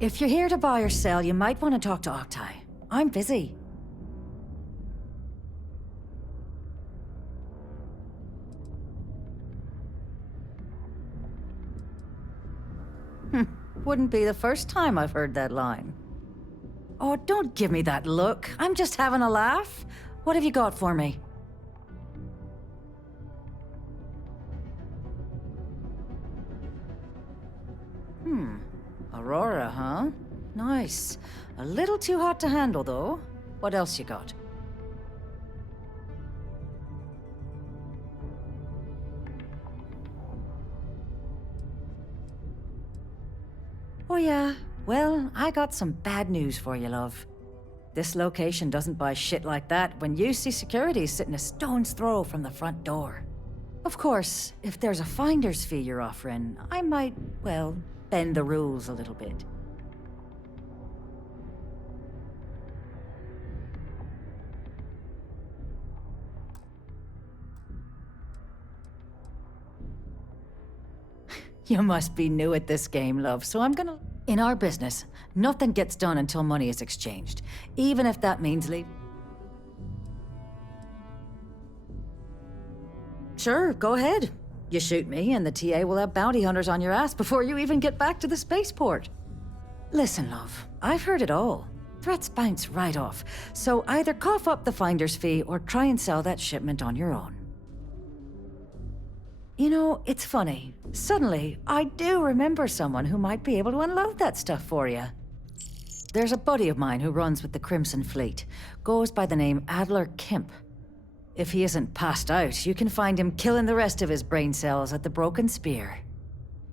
If you're here to buy or sell, you might want to talk to Octai. I'm busy. Wouldn't be the first time I've heard that line. Oh, don't give me that look. I'm just having a laugh. What have you got for me? Aurora, huh? Nice. A little too hot to handle, though. What else you got? Oh yeah, well, I got some bad news for you, love. This location doesn't buy shit like that when you see security sitting a stone's throw from the front door. Of course, if there's a finder's fee you're offering, I might, well, bend the rules a little bit. You must be new at this game, love, so I'm gonna... In our business, nothing gets done until money is exchanged, even if that means Sure, go ahead. You shoot me, and the TA will have bounty hunters on your ass before you even get back to the spaceport. Listen, love, I've heard it all. Threats bounce right off, so either cough up the finder's fee or try and sell that shipment on your own. You know, it's funny. Suddenly, I do remember someone who might be able to unload that stuff for you. There's a buddy of mine who runs with the Crimson Fleet. Goes by the name Adler Kemp. If he isn't passed out, you can find him killing the rest of his brain cells at the Broken Spear.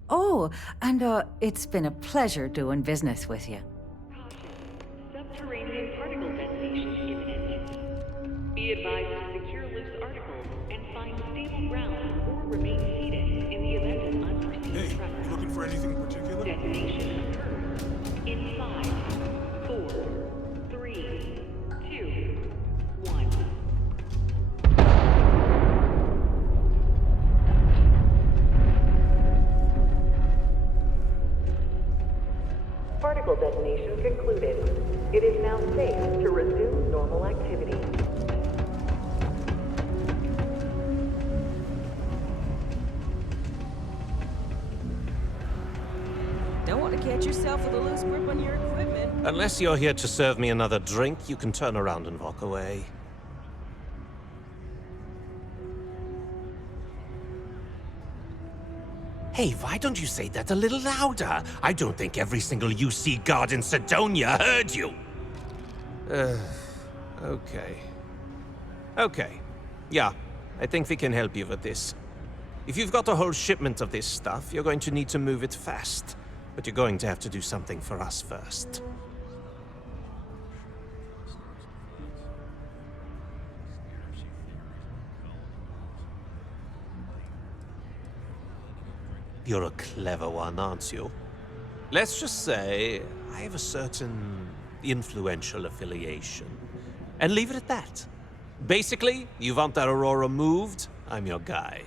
Oh, and it's been a pleasure doing business with you. Subterranean particle detonation imminent. Be advised to secure loose articles and find stable ground or remain seated in the event of unforeseen tremor. You looking for anything in particular? Detonation occurs in 5, 4, 3, 2, 1. Particle detonation concluded. It is now safe to resume normal activity. Don't want to catch yourself with a loose grip on your equipment. Unless you're here to serve me another drink, you can turn around and walk away. Hey, why don't you say that a little louder? I don't think every single UC guard in Sidonia heard you. Okay. Okay. Yeah, I think we can help you with this. If you've got a whole shipment of this stuff, you're going to need to move it fast. But you're going to have to do something for us first. You're a clever one, aren't you? Let's just say I have a certain influential affiliation. And leave it at that. Basically, you want that Aurora moved, I'm your guy.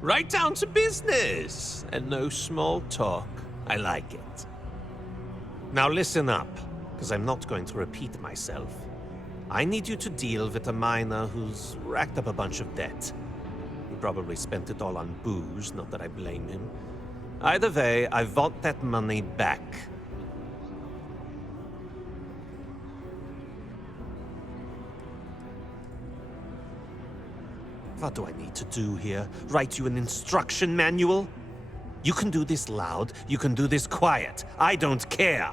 Right down to business, and no small talk. I like it. Now listen up, because I'm not going to repeat myself. I need you to deal with a miner who's racked up a bunch of debt. He probably spent it all on booze, not that I blame him. Either way, I want that money back. What do I need to do here? Write you an instruction manual? You can do this loud, you can do this quiet. I don't care.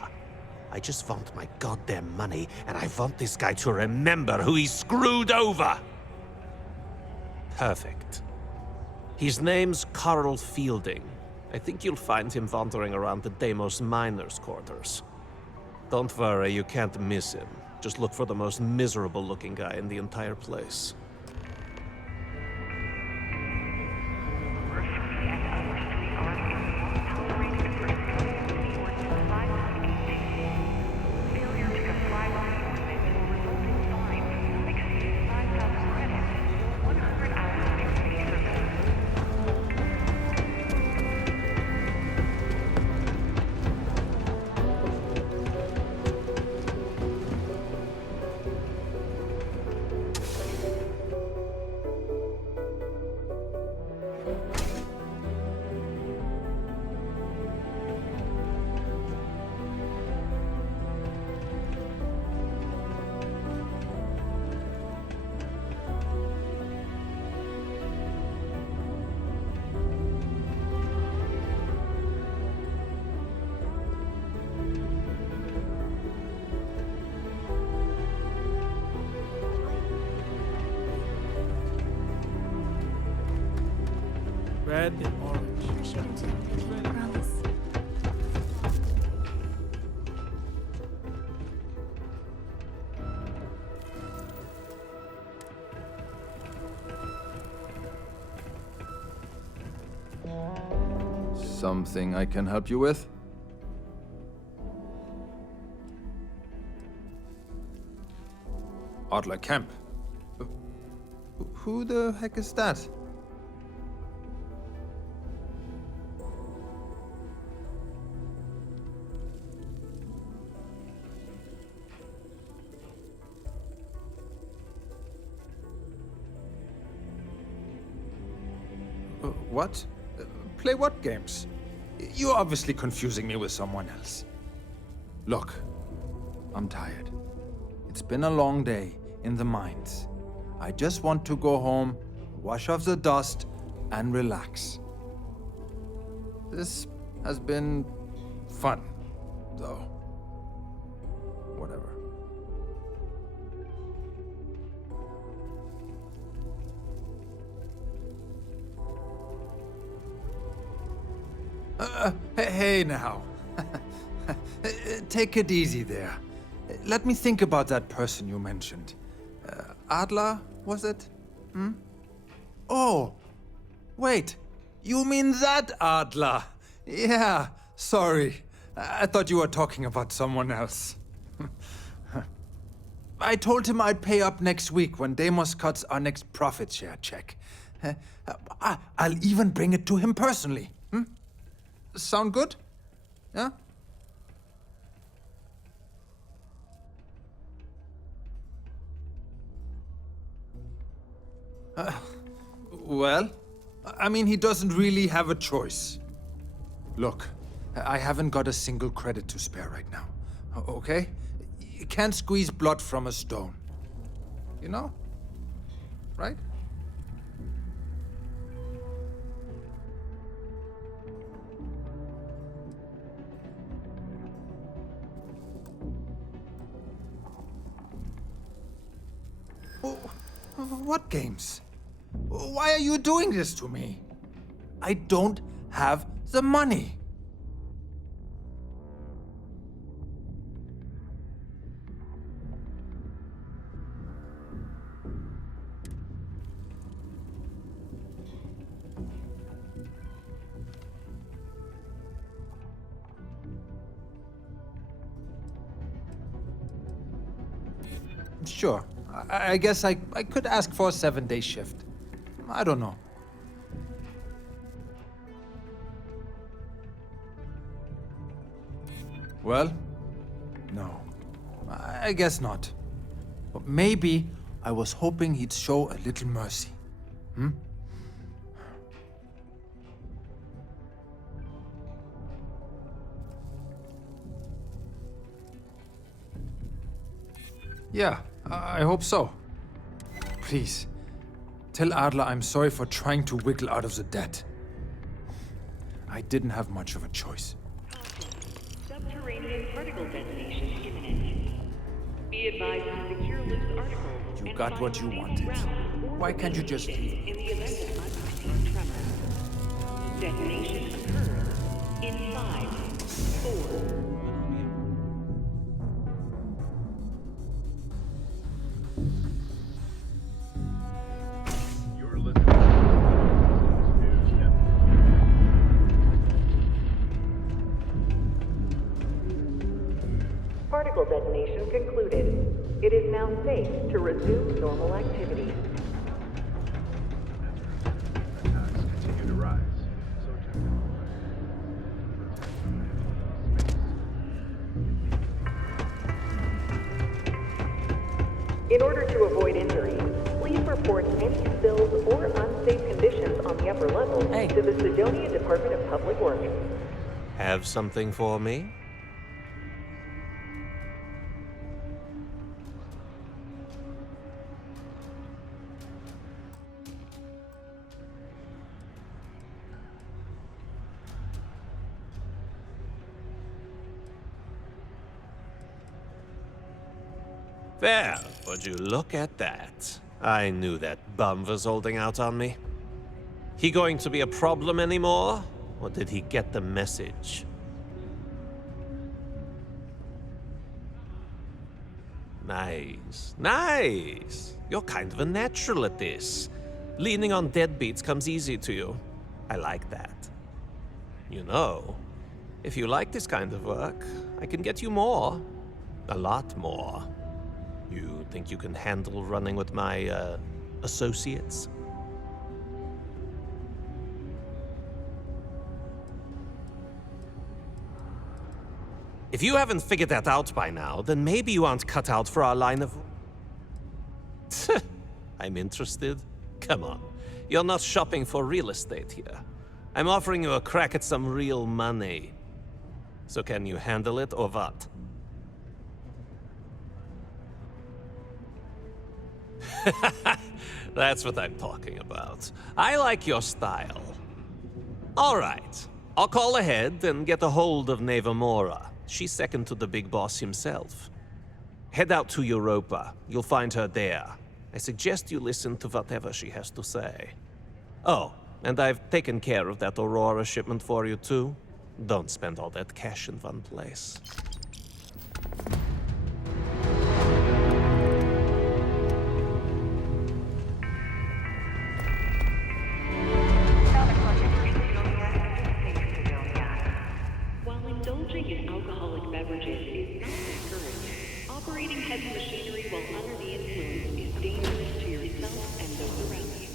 I just want my goddamn money, and I want this guy to remember who he screwed over! Perfect. His name's Carl Fielding. I think you'll find him wandering around the Deimos miners' quarters. Don't worry, you can't miss him. Just look for the most miserable-looking guy in the entire place. Red and orange. Promise. Something I can help you with? Adler Kemp. Who the heck is that? What? Play what games? You're obviously confusing me with someone else. Look, I'm tired. It's been a long day in the mines. I just want to go home, wash off the dust, and relax. This has been fun, though. Whatever. Hey now. Take it easy there. Let me think about that person you mentioned. Adler, was it? Hmm? Oh, wait. You mean that Adler? Yeah, sorry. I thought you were talking about someone else. I told him I'd pay up next week when Deimos cuts our next profit share check. I'll even bring it to him personally. Sound good? Yeah? Well, I mean, he doesn't really have a choice. Look, I haven't got a single credit to spare right now, okay? You can't squeeze blood from a stone. You know? Right? What games? Why are you doing this to me? I don't have the money. Sure. I guess I could ask for a 7-day shift. I don't know. Well, no. I guess not. But maybe I was hoping he'd show a little mercy. Hmm? Yeah, I hope so. Please, tell Adler I'm sorry for trying to wiggle out of the debt. I didn't have much of a choice. Subterranean particle detonation imminent. Be advised to secure loose articles. You and got find what you stable wanted. ground or Why can't you just seated leave? in the event of unforeseen tremor. Detonation occurs in 5, 4. You're listening to News Particle detonation concluded. It is now safe to resume normal activity. attacks continue to rise. So In order to avoid injury, please report any spills or unsafe conditions on the upper level Hey. to the Sidonia Department of Public Works. Have something for me? Well, would you look at that? I knew that bum was holding out on me. He going to be a problem anymore? Or did he get the message? Nice, nice. You're kind of a natural at this. Leaning on deadbeats comes easy to you. I like that. You know, if you like this kind of work, I can get you more. A lot more. You think you can handle running with my, associates? If you haven't figured that out by now, then maybe you aren't cut out for our line of... I'm interested? Come on. You're not shopping for real estate here. I'm offering you a crack at some real money. So can you handle it or what? That's what I'm talking about. I like your style. All right. I'll call ahead and get a hold of Nevamora. She's second to the big boss himself. Head out to Europa. You'll find her there. I suggest you listen to whatever she has to say. Oh, and I've taken care of that Aurora shipment for you too. Don't spend all that cash in one place. While indulging in alcoholic beverages is not encouraged, operating heavy machinery while under the influence is dangerous to yourself and those around you.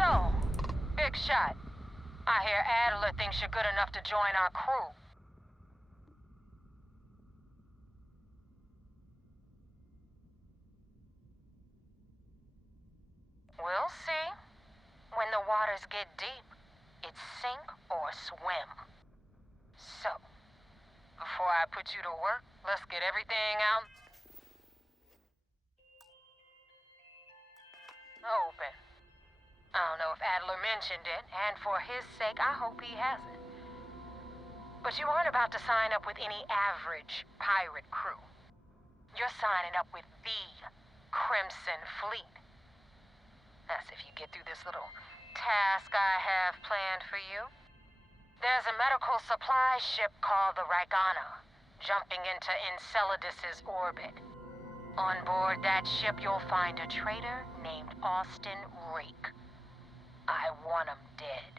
So, big shot. I hear Adler thinks you're good enough to join our crew. We'll see. When the waters get deep, it's sink or swim. So, before I put you to work, let's get everything out. Open. I don't know if Adler mentioned it, and for his sake, I hope he hasn't. But you aren't about to sign up with any average pirate crew. You're signing up with the Crimson Fleet. That's if you get through this little task I have planned for you. There's a medical supply ship called the Ragana, jumping into Enceladus's orbit. On board that ship, you'll find a traitor named Austin Reek. I want him dead.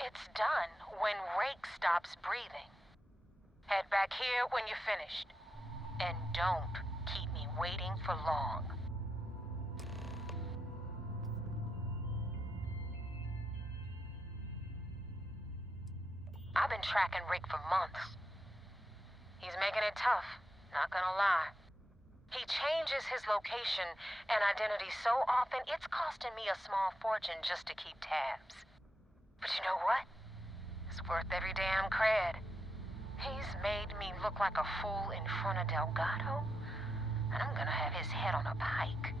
It's done when Rake stops breathing. Head back here when you're finished. And don't keep me waiting for long. I've been tracking Rick for months. He's making it tough, not gonna lie. He changes his location and identity so often, it's costing me a small fortune just to keep tabs. But you know what? It's worth every damn cred. He's made me look like a fool in front of Delgado, and I'm gonna have his head on a pike.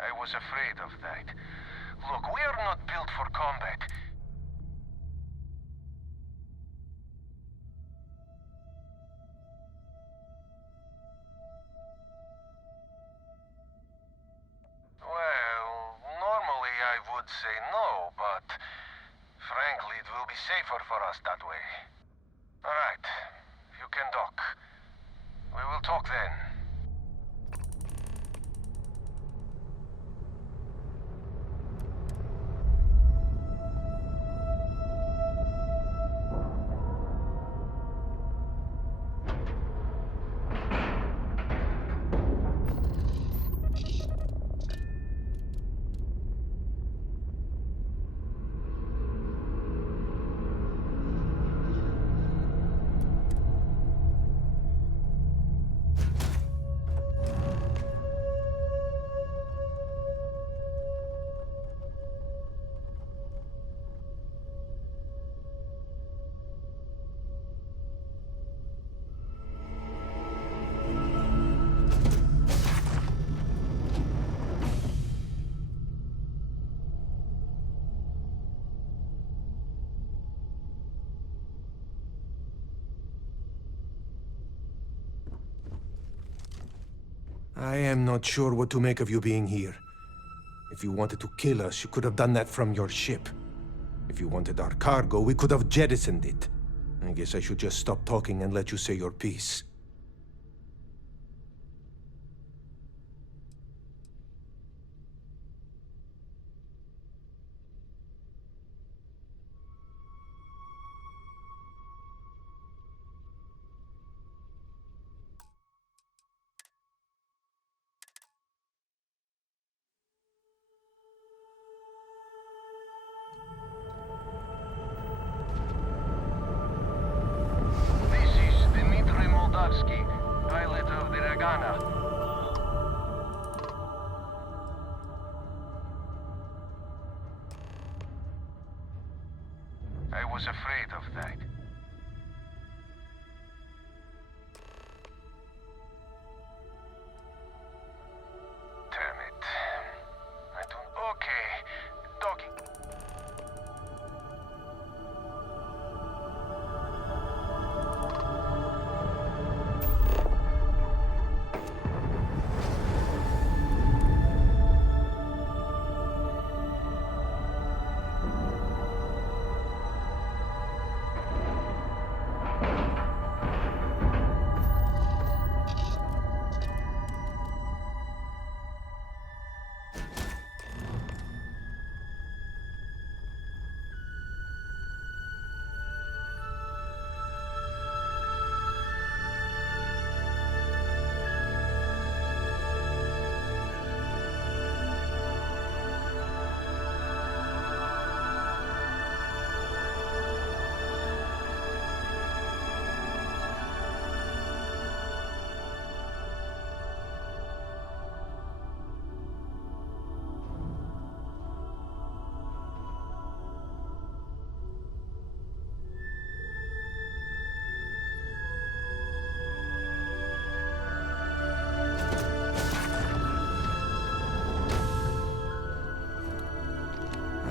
I was afraid of that. Look, we are not built for combat. Well, normally I would say no, but frankly, it will be safer for us that way. All right, you can dock. We will talk then. I am not sure what to make of you being here. If you wanted to kill us, you could have done that from your ship. If you wanted our cargo, we could have jettisoned it. I guess I should just stop talking and let you say your piece. Pilot of the Regana. I was afraid of that. Damn it. I don't... Okay. Docking.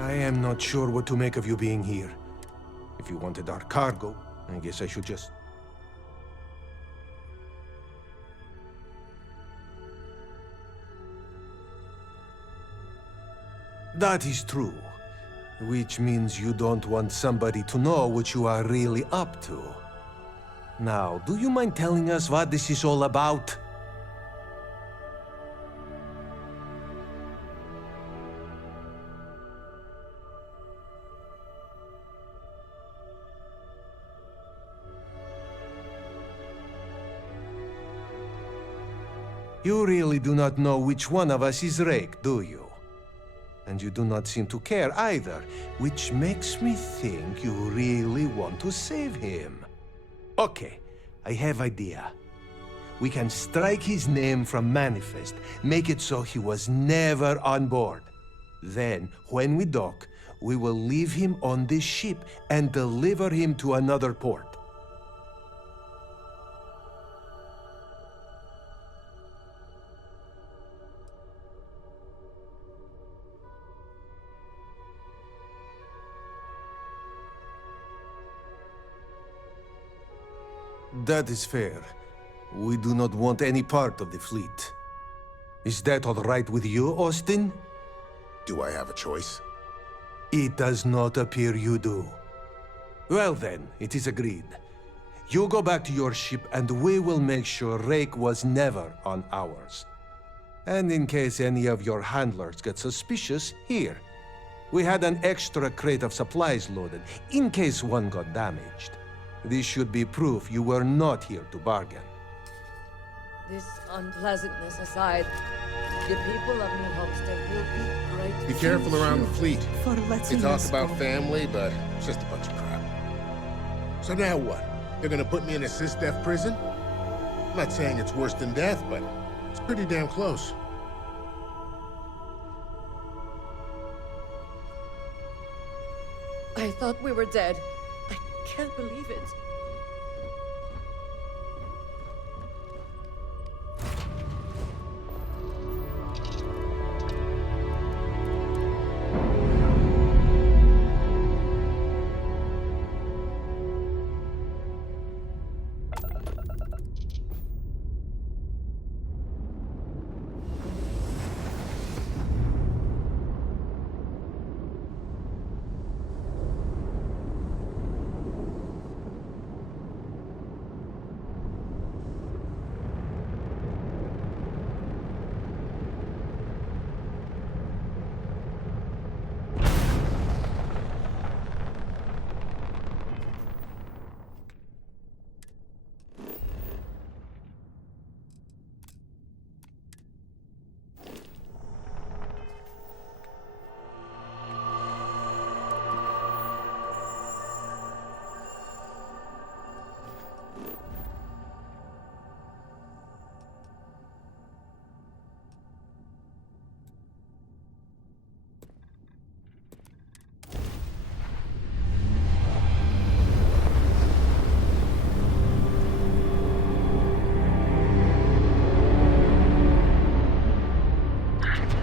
I am not sure what to make of you being here. If you wanted our cargo, I guess I should just... That is true. Which means you don't want somebody to know what you are really up to. Now, do you mind telling us what this is all about? You really do not know which one of us is Rake, do you? And you do not seem to care either, which makes me think you really want to save him. Okay, I have idea. We can strike his name from Manifest, make it so he was never on board. Then, when we dock, we will leave him on this ship and deliver him to another port. That is fair. We do not want any part of the fleet. Is that all right with you, Austin? Do I have a choice? It does not appear you do. Well then, it is agreed. You go back to your ship and we will make sure Rake was never on ours. And in case any of your handlers get suspicious, here. We had an extra crate of supplies loaded, in case one got damaged. This should be proof you were not here to bargain. This unpleasantness aside, the people of New Homestead will be great. Be careful around the fleet. For They letting talk us about go. family, but it's just a bunch of crap. So now what? They're gonna put me in a cis-death prison? I'm not saying it's worse than death, but it's pretty damn close. I thought we were dead. I can't believe it.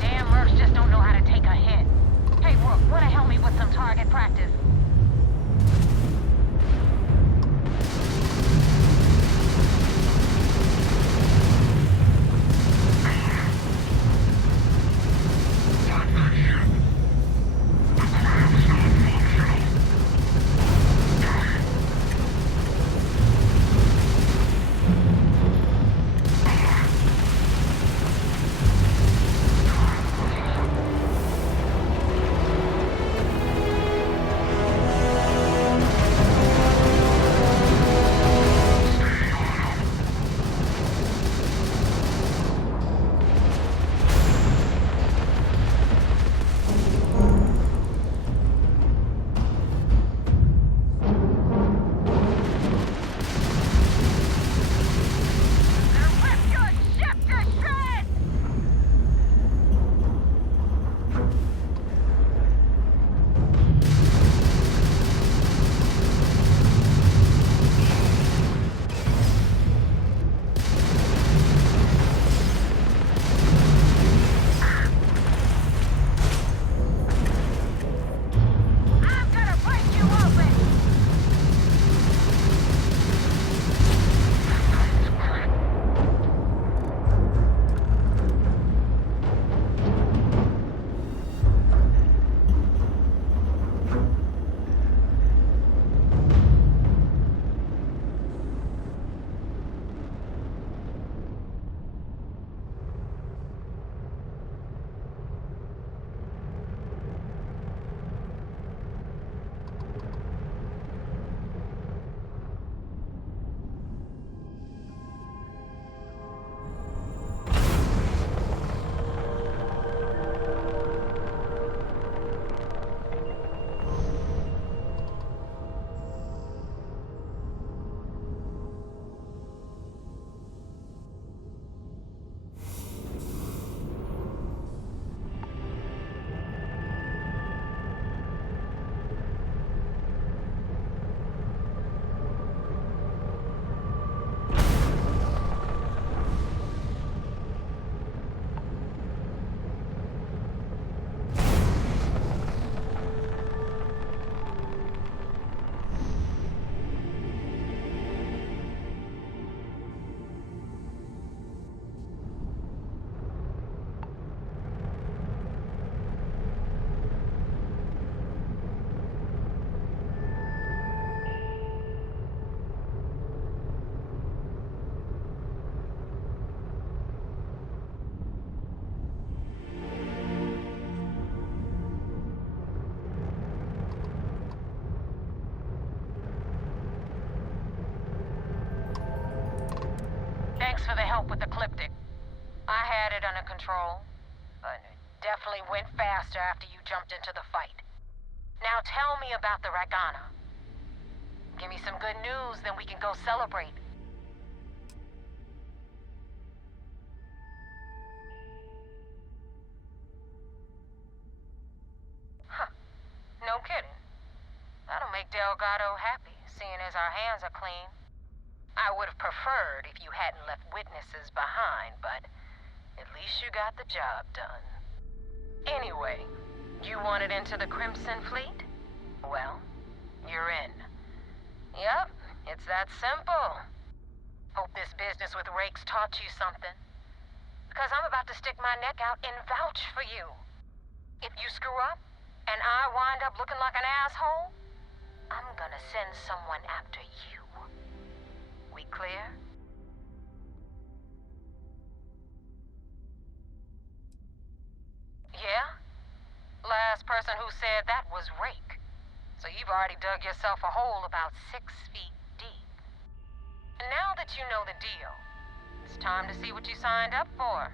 Damn mercs just don't know how to take a hit. Hey, Rook, wanna help me with some target practice? for the help with the Ecliptic. I had it under control, but it definitely went faster after you jumped into the fight. Now tell me about the Ragana. Give me some good news, then we can go celebrate. Huh. No kidding. That'll make Delgado happy, seeing as our hands are clean. I would have preferred if you hadn't left witnesses behind, but at least you got the job done. Anyway, you wanted into the Crimson Fleet? Well, you're in. Yep, it's that simple. Hope this business with Rake's taught you something. Because I'm about to stick my neck out and vouch for you. If you screw up, and I wind up looking like an asshole, I'm gonna send someone after you. We clear? Yeah? Last person who said that was Rake. So you've already dug yourself a hole about 6 feet deep. And now that you know the deal, it's time to see what you signed up for.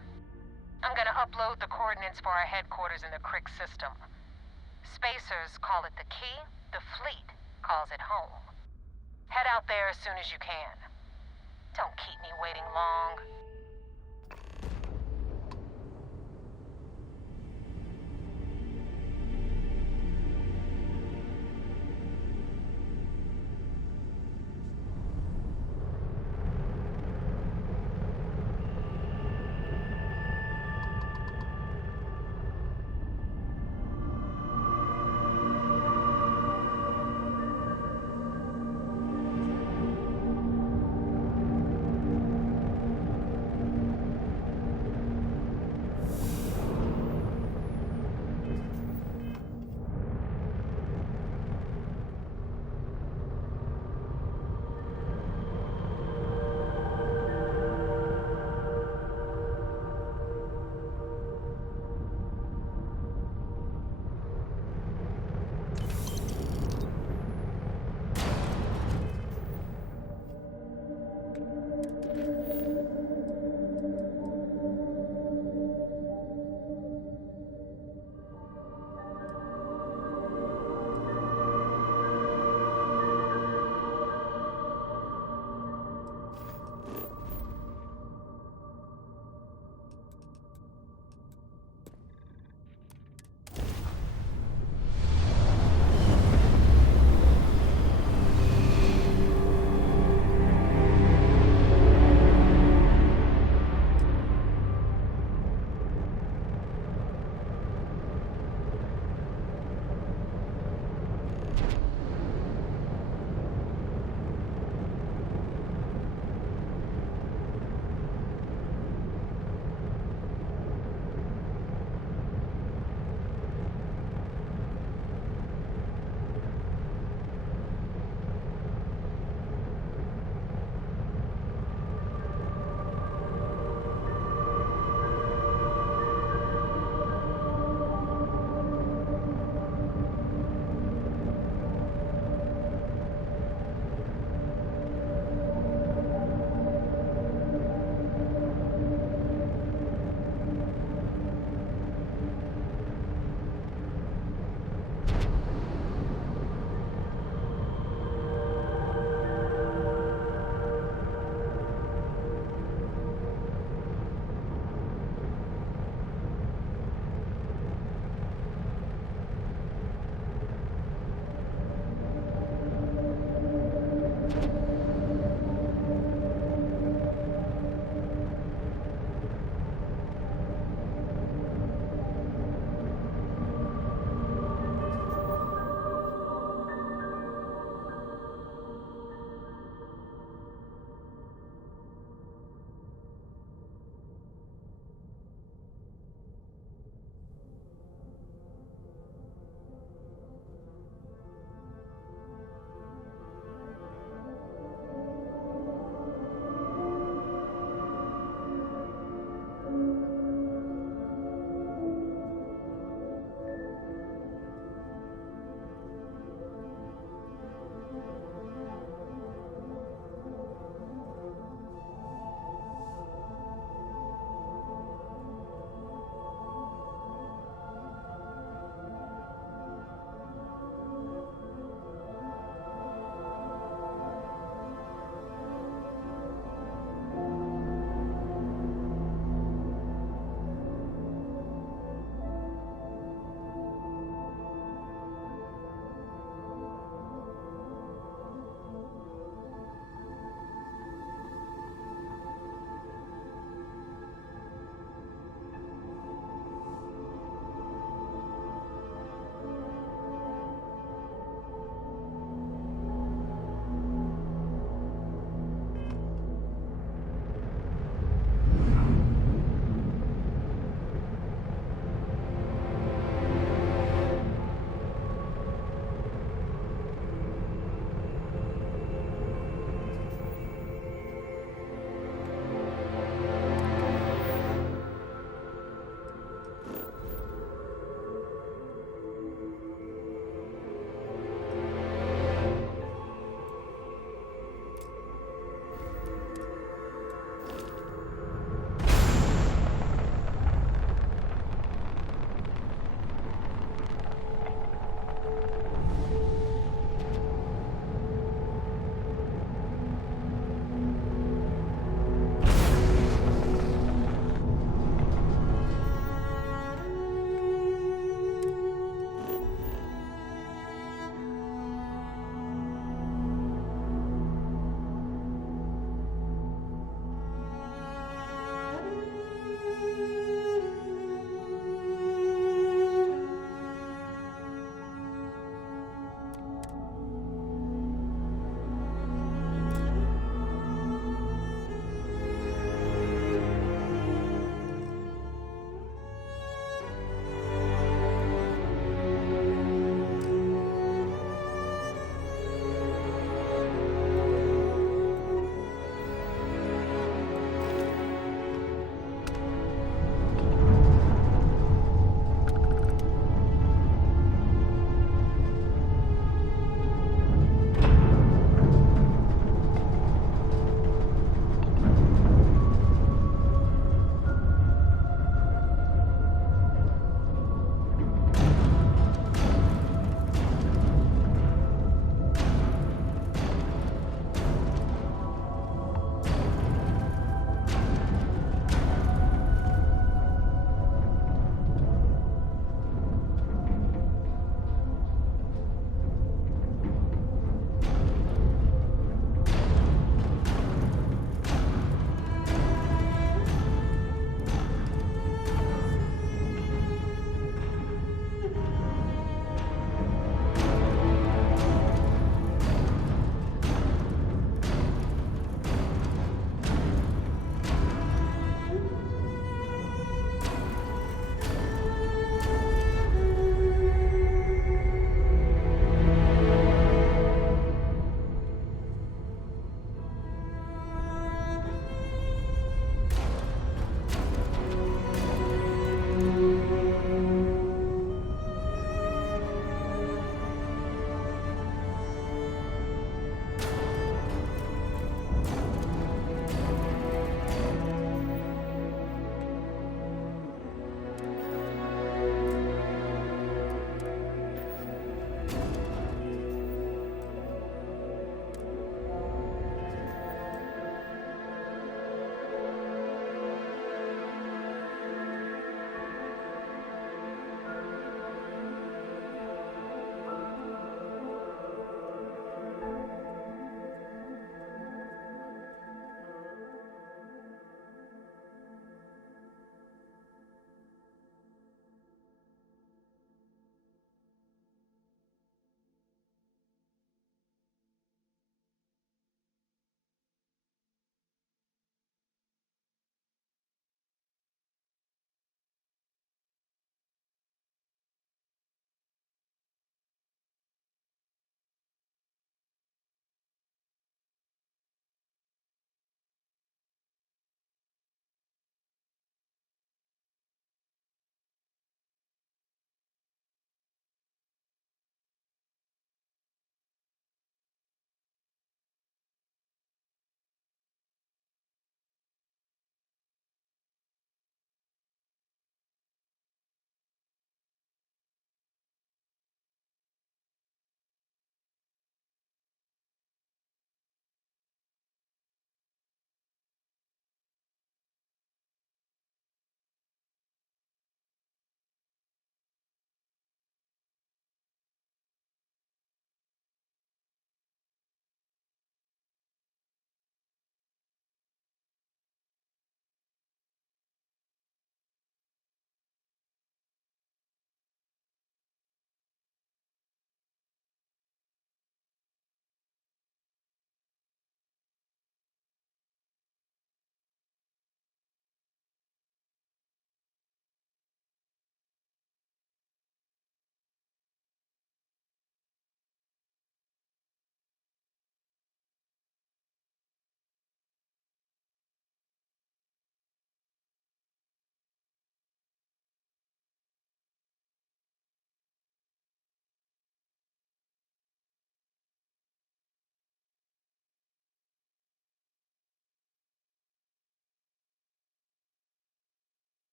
I'm gonna upload the coordinates for our headquarters in the Crick system. Spacers call it the key, the fleet calls it home. Head out there as soon as you can. Don't keep me waiting long.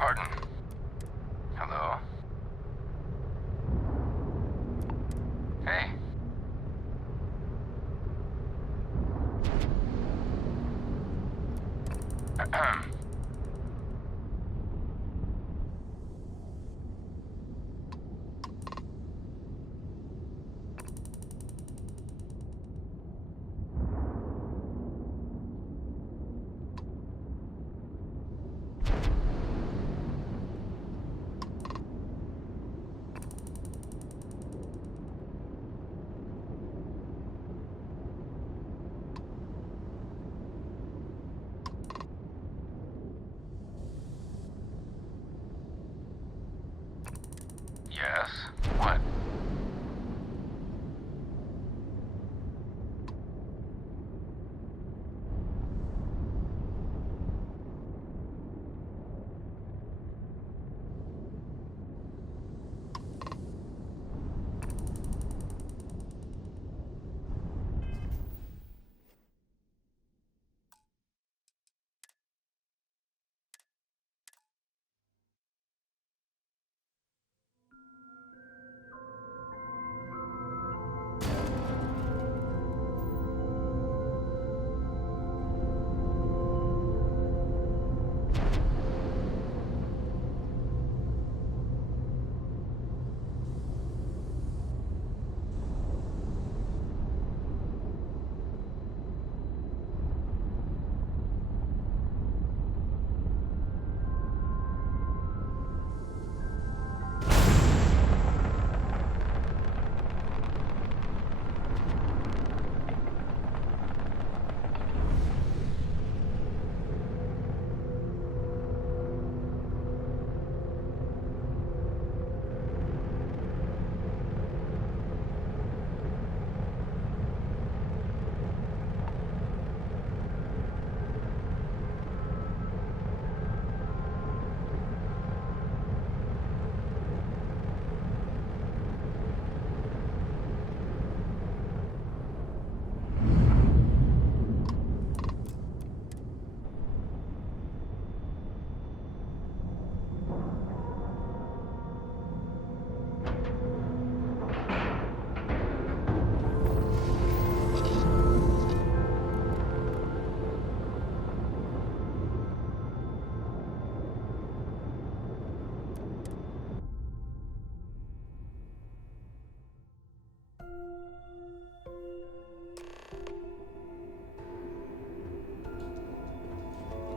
Pardon? Hello? Hey. Yes? What?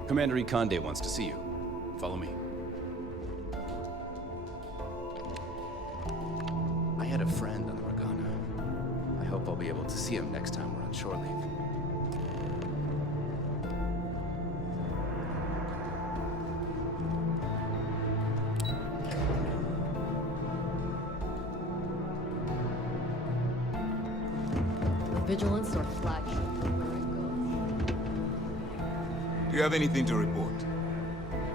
Commander Ikonde wants to see you. Follow me. I had a friend on the Regana. I hope I'll be able to see him next time we're on shore leave. Vigilance or flagship? Do you have anything to report?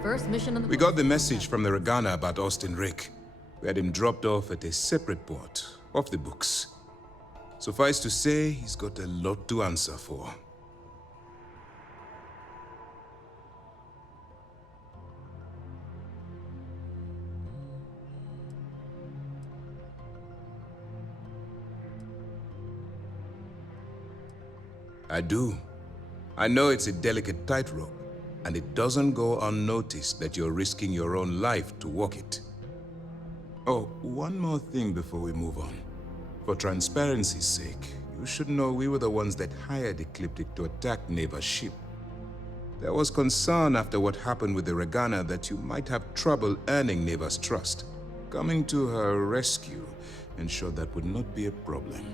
First mission on the... We got the message from the Regana about Austin Rick. We had him dropped off at a separate port, off the books. Suffice to say, he's got a lot to answer for. I do. I know it's a delicate tightrope, and it doesn't go unnoticed that you're risking your own life to walk it. Oh, one more thing before we move on. For transparency's sake, you should know we were the ones that hired Ecliptic to attack Neva's ship. There was concern after what happened with the Regana that you might have trouble earning Neva's trust. Coming to her rescue ensured that would not be a problem.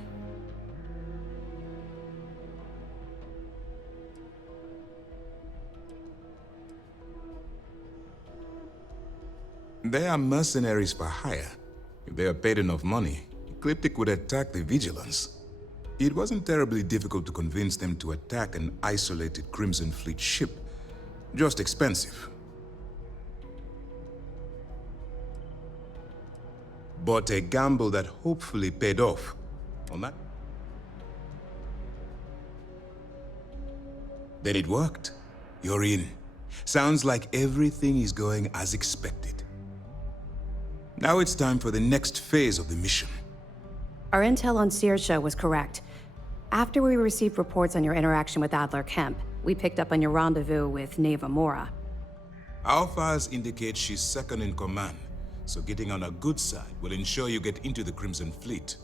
They are mercenaries for hire. If they are paid enough money, Ecliptic would attack the Vigilance. It wasn't terribly difficult to convince them to attack an isolated Crimson Fleet ship. Just expensive. But a gamble that hopefully paid off. On that? Then it worked. You're in. Sounds like everything is going as expected. Now it's time for the next phase of the mission. Our intel on Saoirse was correct. After we received reports on your interaction with Adler Kemp, we picked up on your rendezvous with Neva Mora. Our files indicate she's second in command, so getting on her good side will ensure you get into the Crimson Fleet.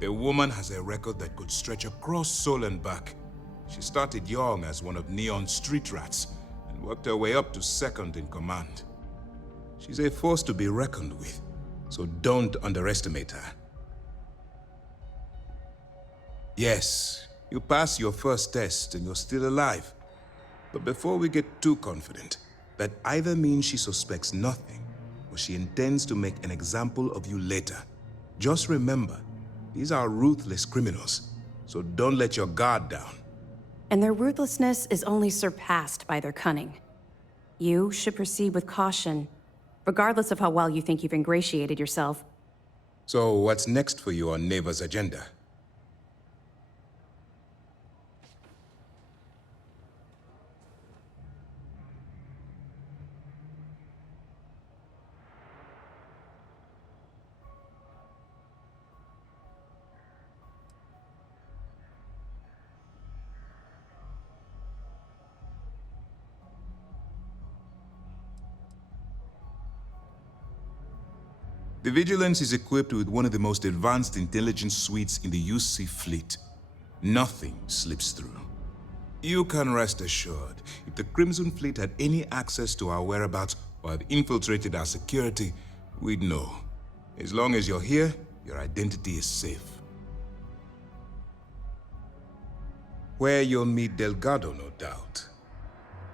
The woman has a record that could stretch across Sol and back. She started young as one of Neon's street rats and worked her way up to second in command. She's a force to be reckoned with, so don't underestimate her. Yes, you passed your first test and you're still alive. But before we get too confident, that either means she suspects nothing or she intends to make an example of you later. Just remember, these are ruthless criminals, so don't let your guard down. And their ruthlessness is only surpassed by their cunning. You should proceed with caution, regardless of how well you think you've ingratiated yourself. So what's next for you on Neva's agenda? The Vigilance is equipped with one of the most advanced intelligence suites in the UC fleet. Nothing slips through. You can rest assured, if the Crimson Fleet had any access to our whereabouts or had infiltrated our security, we'd know. As long as you're here, your identity is safe. Where you'll meet Delgado, no doubt.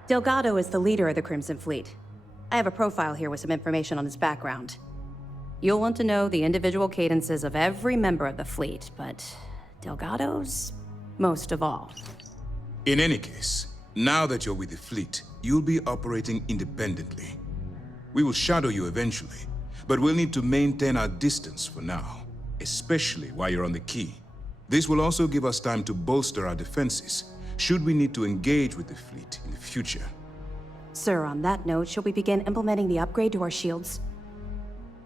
Delgado is the leader of the Crimson Fleet. I have a profile here with some information on his background. You'll want to know the individual cadences of every member of the fleet, but Delgado's most of all. In any case, now that you're with the fleet, you'll be operating independently. We will shadow you eventually, but we'll need to maintain our distance for now, especially while you're on the key. This will also give us time to bolster our defenses, should we need to engage with the fleet in the future. Sir, on that note, shall we begin implementing the upgrade to our shields?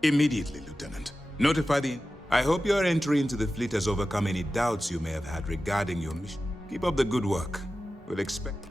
Immediately, Lieutenant. Notify the... I hope your entry into the fleet has overcome any doubts you may have had regarding your mission. Keep up the good work. We'll expect...